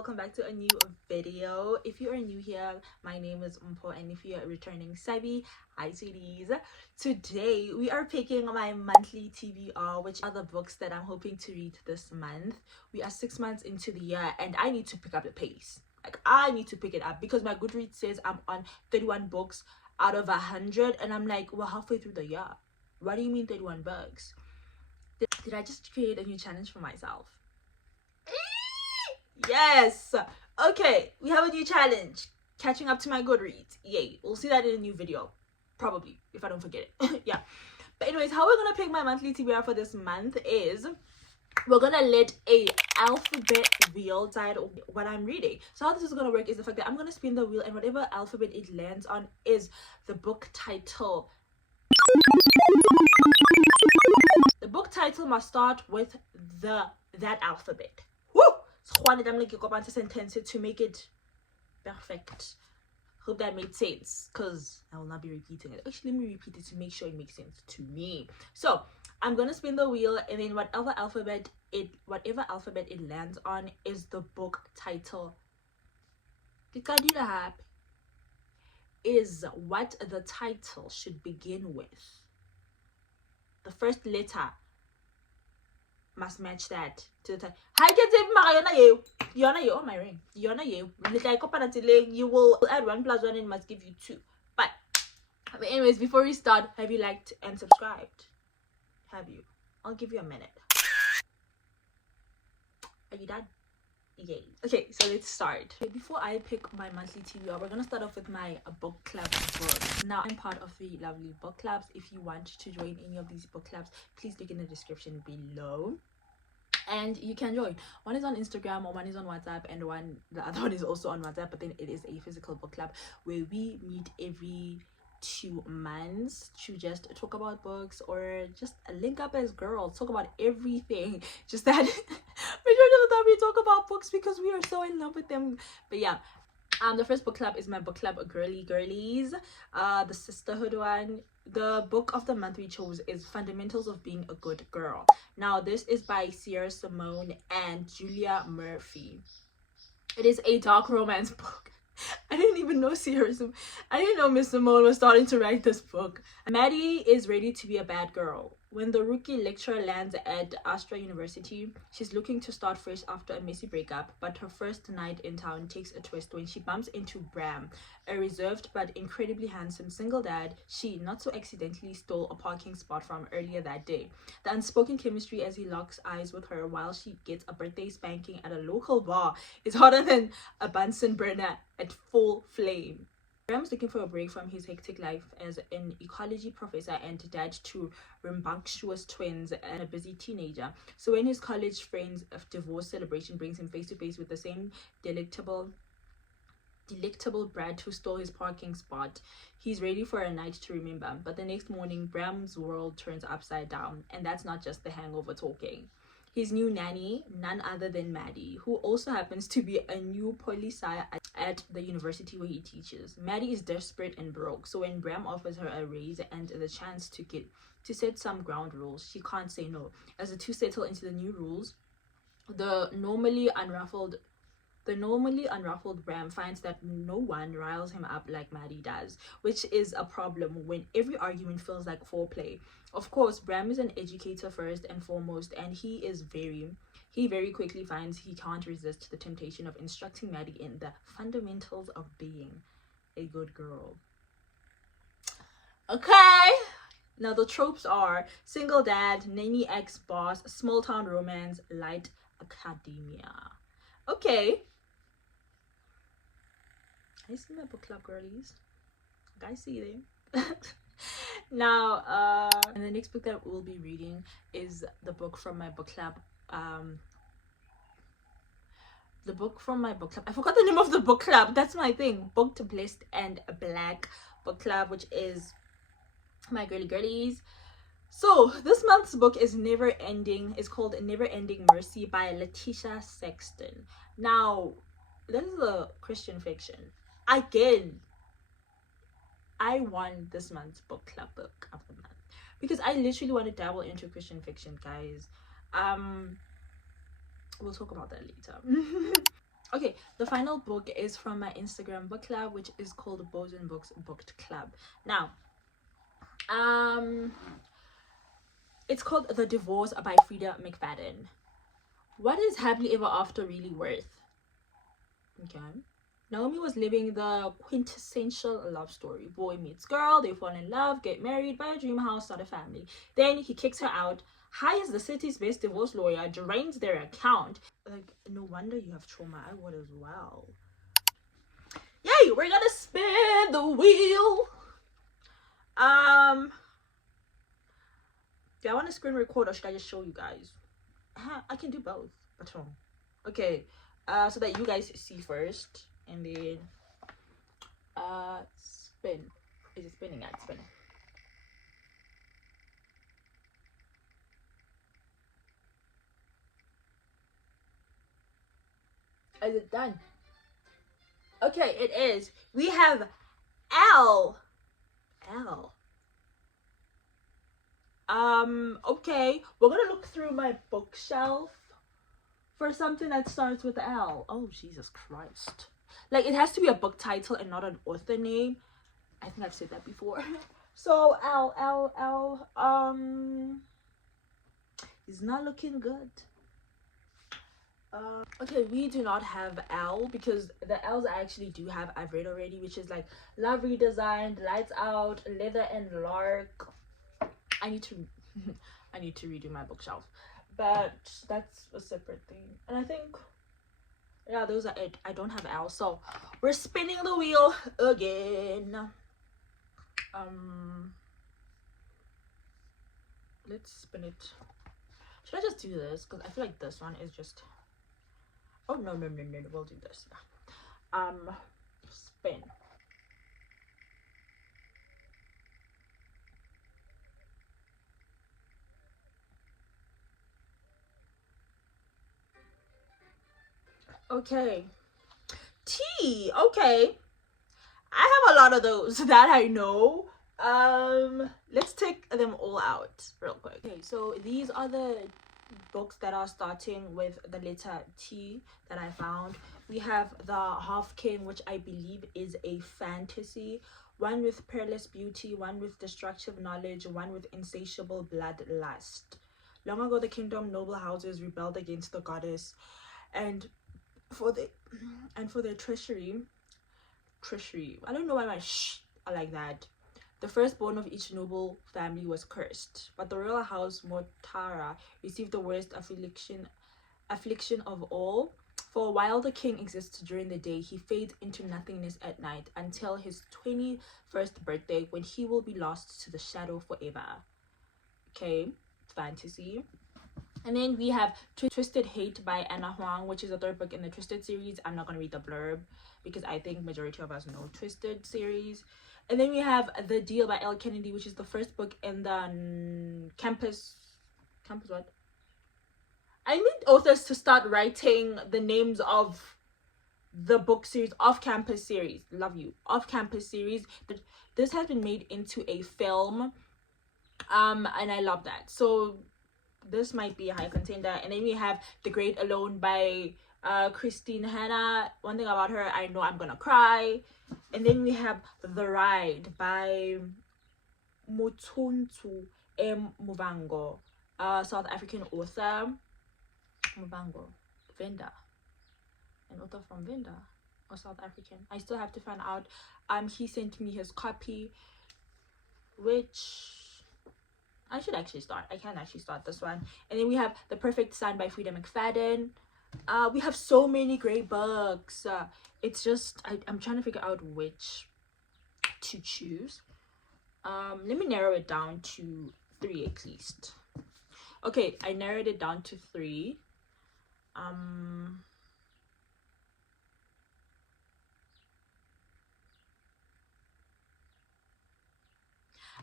welcome back to a new video. If you are new here, my name is Umpo, and if you are returning, Sabi, hi sweeties. Today we are picking my monthly TBR, which are the books that I'm hoping to read this month. We are 6 months into the year and I need to pick up the pace. I need to pick it up because my Goodreads says I'm on 31 books out of 100, and I'm like, we're halfway through the year. What do you mean 31 books? Did I just create a new challenge for myself? Yes. Okay, we have a new challenge, catching up to my Goodreads. Yay. We'll see that in a new video, probably, if I don't forget it. Yeah, but anyways, how we're gonna pick my monthly TBR for this month is we're gonna let a alphabet wheel decide what I'm reading. So how this is gonna work is the fact that I'm gonna spin the wheel, and whatever alphabet it lands on is the book title. The book title must start with that alphabet. Woo! I'm like a sentence to make it perfect. Hope that made sense, because I will not be repeating it. Actually, let me repeat it to make sure it makes sense to me. So I'm gonna spin the wheel, and then whatever alphabet it lands on is the book title. Is what the title should begin with. The first letter must match that to the title. Oh, my ring. You will add 1 plus 1 and must give you 2. But anyways, before we start, have you liked and subscribed? Have you? I'll give you a minute. Are you done? Yay. Okay, so let's start. Before I pick my monthly TBR, we're gonna start off with my book club book. Now, I'm part of the lovely book clubs. If you want to join any of these book clubs, please look in the description below and you can join. One is on Instagram, or one is on WhatsApp, and the other one is also on WhatsApp, but then it is a physical book club where we meet every 2 months to just talk about books, or just link up as girls, talk about everything. Just that majority of the time we talk about books because we are so in love with them. But yeah, the first book club is my book club girlies, the sisterhood one. The book of the month we chose is Fundamentals of Being a Good Girl. Now this is by Sierra Simone and Julia Murphy. It is a dark romance book. I didn't even know I didn't know Miss Simone was starting to write this book. Maddie is ready to be a bad girl. When the rookie lecturer lands at Astra University, she's looking to start fresh after a messy breakup, but her first night in town takes a twist when she bumps into Bram, a reserved but incredibly handsome single dad she not so accidentally stole a parking spot from earlier that day. The unspoken chemistry as he locks eyes with her while she gets a birthday spanking at a local bar is hotter than a Bunsen burner at full flame. Bram's looking for a break from his hectic life as an ecology professor and dad to rambunctious twins and a busy teenager. So when his college friend's divorce celebration brings him face to face with the same delectable brat who stole his parking spot, he's ready for a night to remember. But the next morning, Bram's world turns upside down, and that's not just the hangover talking. His new nanny, none other than Maddie, who also happens to be a new poli-sci at the university where he teaches. Maddie is desperate and broke, so when Bram offers her a raise and the chance to set some ground rules, she can't say no. As the two settle into the new rules, the normally unruffled Bram finds that no one riles him up like Maddie does, which is a problem when every argument feels like foreplay. Of course, Bram is an educator first and foremost, and he very quickly finds he can't resist the temptation of instructing Maddie in the fundamentals of being a good girl. Okay, now the tropes are single dad, nanny ex-boss, small town romance, light academia. Okay, I see my book club girlies. I see them. Now, and the next book that we'll be reading is the book from my book club. I forgot the name of the book club. That's my thing. Booked, Blessed, and Black book club, which is my girlies. So this month's book is Never Ending. It's called Never Ending Mercy by Letitia Sexton. Now, this is a Christian fiction. Again, I won this month's book club book of the month because I literally want to dabble into Christian fiction, guys. We'll talk about that later. Okay, the final book is from my Instagram book club, which is called Bows and Books Booked Club. Now, it's called The Divorce by Frida McFadden. What is happily ever after really worth? Okay. Naomi was living the quintessential love story. Boy meets girl, they fall in love, get married, buy a dream house, start a family. Then he kicks her out, hires the city's best divorce lawyer, drains their account. Like, no wonder you have trauma. I would as well. Yay, we're gonna spin the wheel. Do I want to screen record or should I just show you guys? I can do both, but okay. So that you guys see first, and then spin. Is it spinning? It's spinning. Is it done? Okay, it is. We have L. L. Okay, we're gonna look through my bookshelf for something that starts with L. Oh, Jesus Christ. Like, it has to be a book title and not an author name. I think I've said that before. So, L, is not looking good. Okay, we do not have L because the L's I actually do have, I've read already, which is like Love Redesigned, Lights Out, Leather and Lark. I need to I need to redo my bookshelf, but that's a separate thing. And I think, yeah, those are it. I don't have L, so we're spinning the wheel again. Let's spin it. Should I just do this? Because I feel like this one is just, oh no, we'll do this. Spin. Okay, T. Okay, I have a lot of those that I know. Let's take them all out real quick. Okay, so these are the books that are starting with the letter T that I found. We have The Half King, which I believe is a fantasy. One with peerless beauty, one with destructive knowledge, one with insatiable bloodlust. Long ago, the kingdom noble houses rebelled against the goddess, and for their treachery. I don't know why my are like that. The firstborn of each noble family was cursed, but the royal house Motara received the worst affliction of all. For a while the king exists during the day, he fades into nothingness at night until his 21st birthday, when he will be lost to the shadow forever. Okay, fantasy. And then we have Twisted Hate by Anna Huang, which is the third book in the Twisted series. I'm not going to read the blurb because I think majority of us know Twisted series. And then we have The Deal by Elle Kennedy, which is the first book in the campus what? I need authors to start writing the names of the book series, off-campus series. Love you. Off-campus series. This has been made into a film. And I love that. So this might be a high contender. And then we have The Great Alone by Christine Hanna. One thing about her, I know I'm gonna cry. And then we have The Ride by Motuntu M. Muvango, South African author. Muvango, Venda, an author from Venda or South African. I still have to find out. He sent me his copy, which I should actually start. I can actually start this one. And then we have The Perfect Son by Frida McFadden. We have so many great books. It's just I'm trying to figure out which to choose. Let me narrow it down to 3 at least. Okay, I narrowed it down to 3.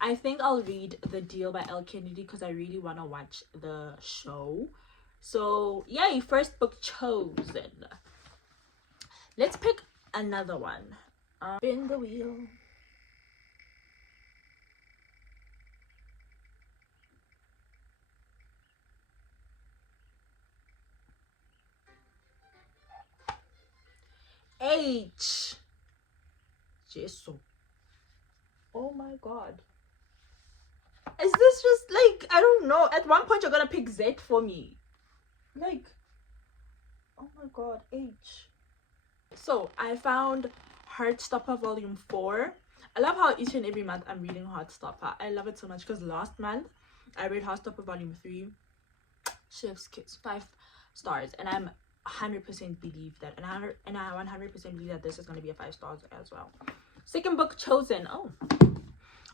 I think I'll read The Deal by Elle Kennedy because I really want to watch the show. So yay, first book chosen. Let's pick another one. Spin the wheel. H. Jesus. Oh my god. Is this just like, I don't know. At one point you're gonna pick Z for me. Like, oh my god, H. So I found Heartstopper Volume 4. I love how each and every month I'm reading Heartstopper. I love it so much because last month I read Heartstopper Volume 3. Chef's Kiss, 5 stars, and I'm 100% believe that, and I 100% believe that this is going to be a 5 stars as well. Second book chosen. Oh,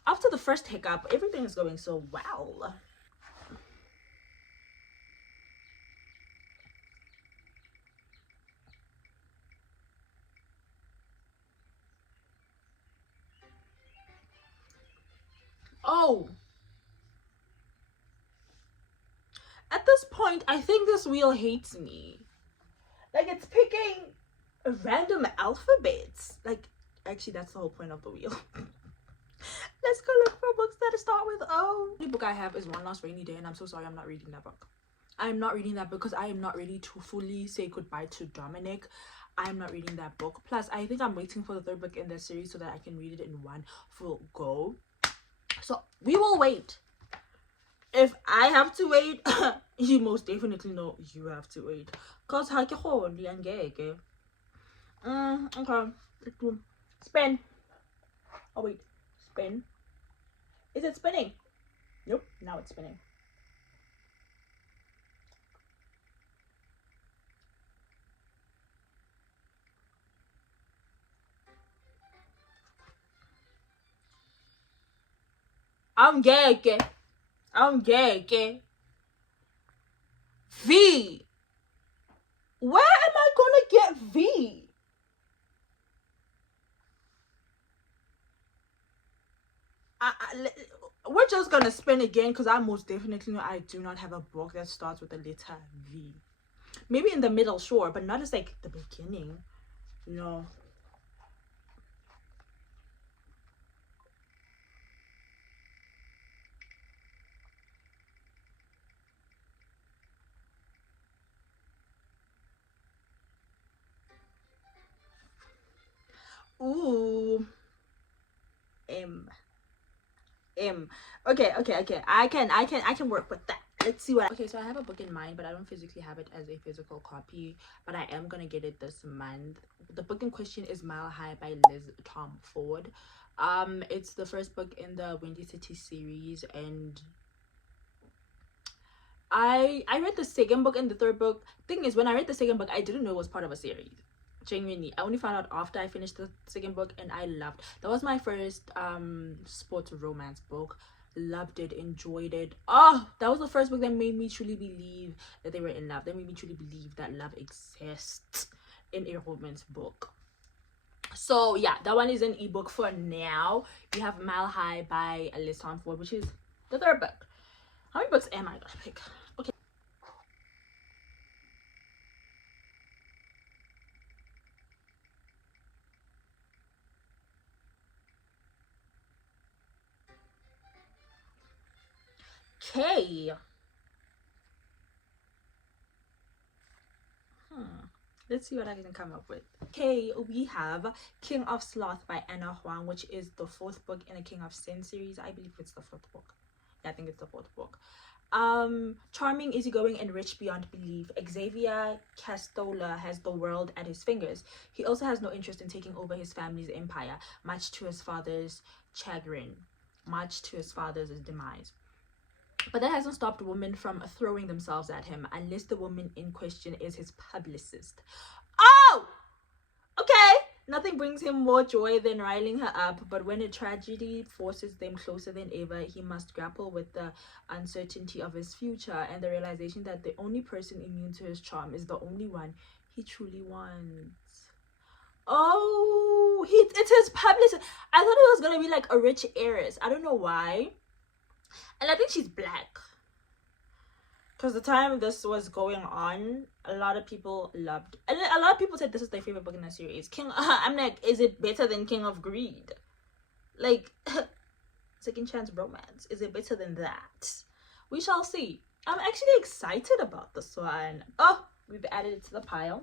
after the first hiccup, everything is going so well. Oh, at this point I think this wheel hates me. Like, it's picking random alphabets. Like, actually that's the whole point of the wheel. Let's go look for books that start with O. The only book I have is One Last Rainy Day, and I'm so sorry I'm not reading that book. I'm not reading that because I am not ready to fully say goodbye to Dominic. I am not reading that book. Plus, I think I'm waiting for the third book in the series so that I can read it in one full go. So we will wait. If I have to wait, you most definitely know you have to wait. Cause okay. Spin. Oh wait, spin. Is it spinning? Nope, now it's spinning. I'm gay. I'm gay. V. Where am I gonna get V? We're just gonna spin again because I most definitely know I do not have a book that starts with the letter V. Maybe in the middle, sure, but not as like the beginning. No. Ooh. M. Okay. I can work with that. Let's see what. Okay, so I have a book in mind, but I don't physically have it as a physical copy. But I am gonna get it this month. The book in question is Mile High by Liz Tom Ford. It's the first book in the Windy City series, and I read the second book and the third book. Thing is, when I read the second book, I didn't know it was part of a series. Genuinely, I only found out after I finished the second book, and I loved. That was my first sports romance book. Loved it, enjoyed it. Oh, that was the first book that made me truly believe that they were in love. That made me truly believe that love exists in a romance book. So yeah, that one is an ebook for now. You have Mile High by Liz Tom Ford, which is the third book. How many books am I gonna pick? Okay. K. Let's see what I can come up with. Okay, we have King of Sloth by Anna Huang, which is the fourth book in the King of Sin series. I believe it's the fourth book. Yeah, I think it's the fourth book. Charming, easygoing, and rich beyond belief, Xavier Castola has the world at his fingers. He also has no interest in taking over his family's empire, much to his father's chagrin, much to his father's demise. But that hasn't stopped women from throwing themselves at him, unless the woman in question is his publicist. Oh! Okay! Nothing brings him more joy than riling her up, but when a tragedy forces them closer than ever, he must grapple with the uncertainty of his future and the realization that the only person immune to his charm is the only one he truly wants. Oh, it's his publicist. I thought it was gonna be like a rich heiress. I don't know why. And I think she's black. Because the time this was going on, a lot of people loved, and a lot of people said this is their favorite book in the series. I'm like, is it better than King of Greed? Like, second chance romance. Is it better than that? We shall see. I'm actually excited about this one. Oh, we've added it to the pile.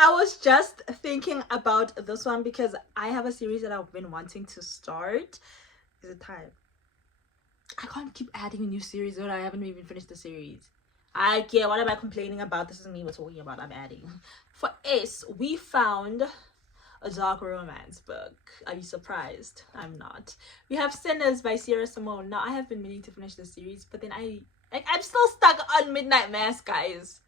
I was just thinking about this one because I have a series that I've been wanting to start. Is it time? I can't keep adding a new series when I haven't even finished the series. I get, what am I complaining about? This isn't me we're talking about. I'm adding. For us, we found a dark romance book. Are you surprised? I'm not. We have Sinners by Sierra Simone. Now I have been meaning to finish the series, but then I'm still stuck on Midnight Mass, guys.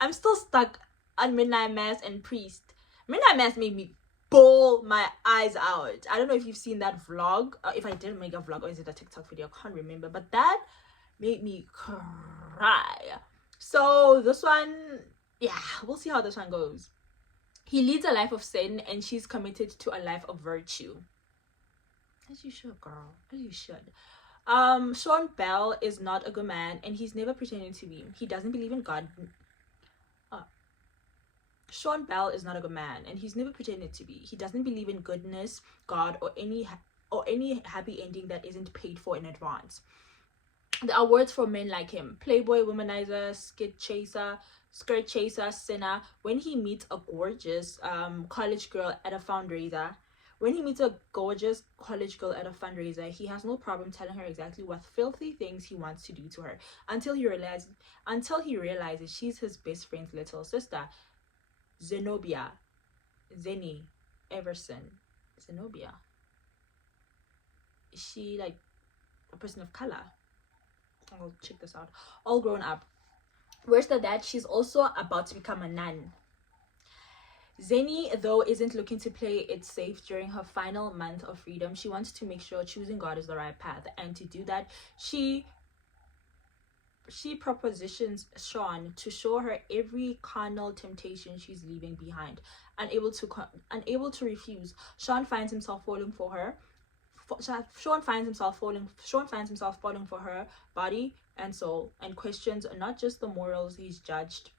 I'm still stuck on Midnight Mass and Priest. Midnight Mass made me bawl my eyes out. I don't know if you've seen that vlog. If I didn't make a vlog, or is it a TikTok video? I can't remember. But that made me cry. So this one, yeah, we'll see how this one goes. He leads a life of sin and she's committed to a life of virtue. As you should, girl. As you should. Sean Bell is not a good man and he's never pretending to be. He doesn't believe in God. Sean Bell is not a good man and he's never pretended to be. He doesn't believe in goodness, God, or any happy ending that isn't paid for in advance. There are words for men like him: playboy, womanizer, skirt chaser, sinner. When he meets a gorgeous college girl at a fundraiser, he has no problem telling her exactly what filthy things he wants to do to her until he realizes she's his best friend's little sister. Zenobia, Zenny, Everson, Zenobia. Is she like a person of color? I'll check this out. All grown up. Worse than that, she's also about to become a nun. Zenny, though, isn't looking to play it safe during her final month of freedom. She wants to make sure choosing God is the right path, and to do that, she propositions Sean to show her every carnal temptation she's leaving behind. Unable to refuse, Sean finds himself falling for her. Sean finds himself falling for her body and soul, and questions not just the morals he's dodged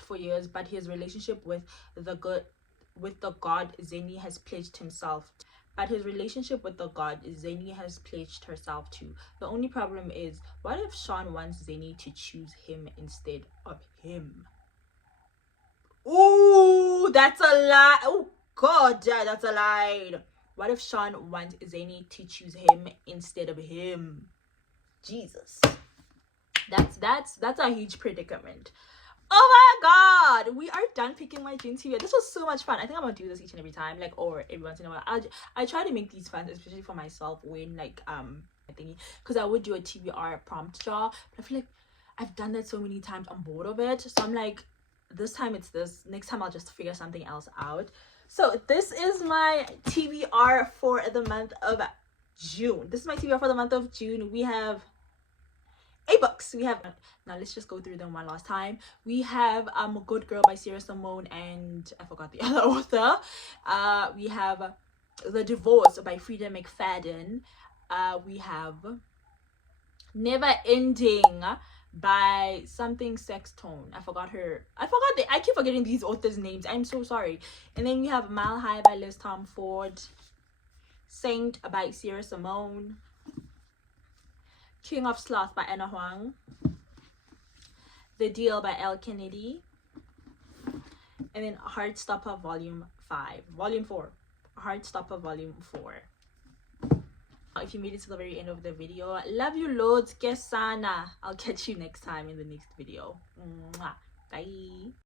for years, but his relationship with the God Zenny has pledged herself to. The only problem is, what if Sean wants Zenny to choose him instead of him? Ooh, that's a lie. Oh God, yeah, that's a lie. What if Sean wants Zenny to choose him instead of him? Jesus, that's a huge predicament. Oh my God, we are done picking my June TBR. This was so much fun. I think I'm gonna do this each and every time, like, or every once in a while. I try to make these fun, especially for myself, when like I think, because I would do a TBR prompt jar, but I feel like I've done that so many times, I'm bored of it. So I'm like, this time it's this, next time I'll just figure something else out. So this is my TBR for the month of June. We have 8 books. We have, now let's just go through them one last time. We have Good Girl by Sierra Simone and I forgot the other author. We have The Divorce by Frida McFadden. We have Never Ending by something Sextone. I keep forgetting these authors' names. I'm so sorry. And then we have Mile High by Liz Tom Ford, Saint by Sierra Simone, King of Sloth by Anna Huang, The Deal by Elle Kennedy, and then Heartstopper Volume 4. Heartstopper Volume 4. If you made it to the very end of the video, love you loads. Kesana. I'll catch you next time in the next video. Mwah. Bye.